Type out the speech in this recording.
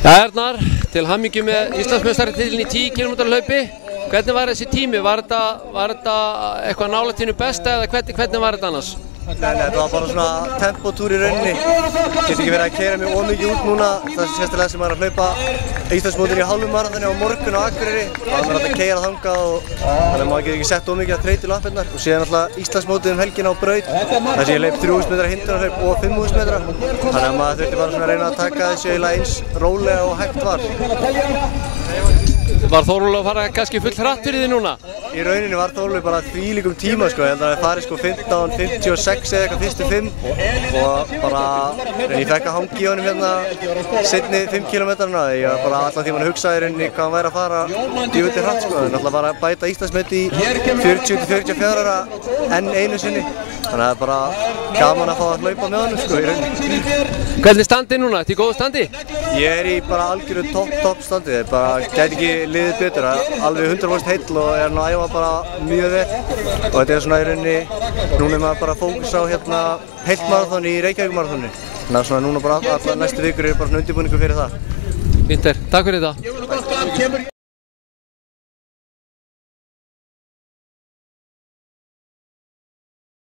Ernar, til hamingju með Íslandsmeistaratitilinn í 10 km hlaupi. Hvernig var þessi tími? Var þetta eitthvað nálægt þínu besta eða hvernig var þetta annars? Nei, þetta var bara svona tempótúr í rauninni. Get ekki verið að keyra mig ómikið út núna. Það er sérstaklega sem maður er að hlaupa Íslandsmótinu í hálfmaraþoni á morgun á Akureyri. Það er maður að keyra þangað og þannig að maður getur ekki sett ómikið að þreytu lappirnar. Og síðan alltaf Íslandsmótið helgina á braut. Þar sem ég hleyp 3000 metra hindrunarhlaup og 5000 metra. Þannig að maður þurfti bara svona að reyna að taka þessu eiginlega eins rólega og hægt var. Var Þórólfur að fara kannski full hratt fyrir þig núna? Í rauninni var Þórólfur bara þvílíkum tíma sko. Ég held að það farið sko 15:56 eða eitthvað fyrstu 5 og bara ég fekk að hangi í honum hérna seinni 5 km-na. Ég var bara allan tímann að hugsa í rauninni hvað hann væri að fara djúvillig hratt sko. Það náttúrulega var að bæta Íslandsmet í 40–44 enn einu sinni. Þannig að það er bara gaman að fá að hlaupa með honum sko í rauninni. Hvernig standið núna? Ertu í góðu standi? Ég er í bara algjöru topp standi. Ég bara gæti ekki liðið betur, alveg 100% heill og er nú að æfa bara mjög vel og þetta er svona í rauninni, núna er maður bara að fókusa á hérna heilt maraþon í Reykjavík-maraþoni. Þannig að svona núna bara allar næstu vikur er bara svona undirbúningur fyrir það. Fínt er, takk fyrir þetta.